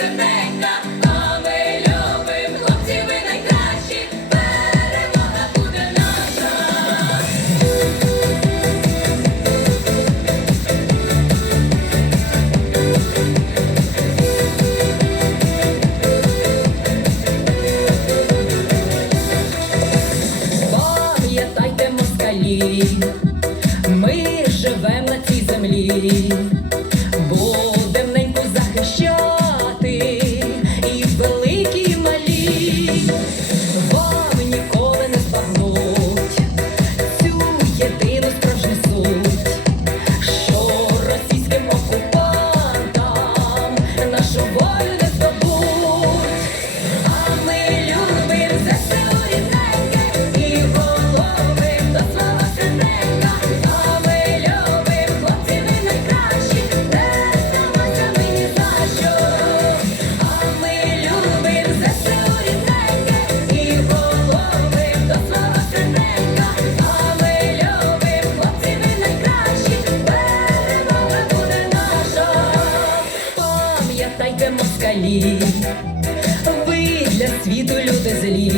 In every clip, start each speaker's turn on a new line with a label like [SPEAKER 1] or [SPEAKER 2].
[SPEAKER 1] серденька, а ми любим, хлопці, ви найкращі, перемога буде наша. Пам'ятайте москалі, ми живемо на цій землі. нашу Пам'ятайте москалі. Ви для світу люди злі,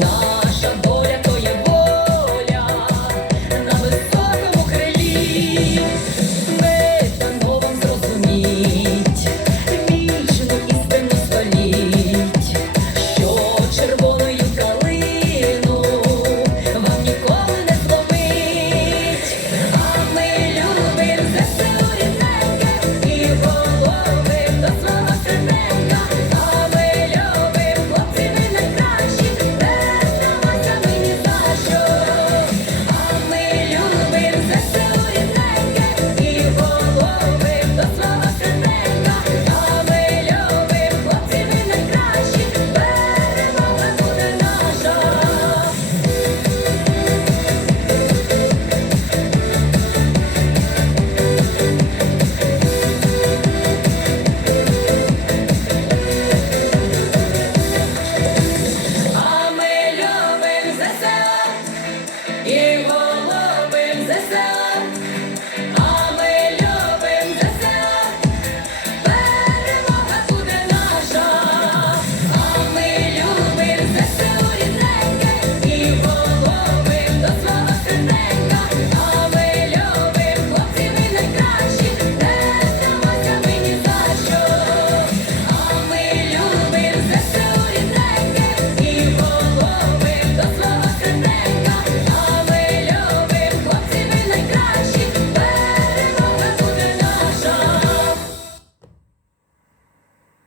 [SPEAKER 1] наша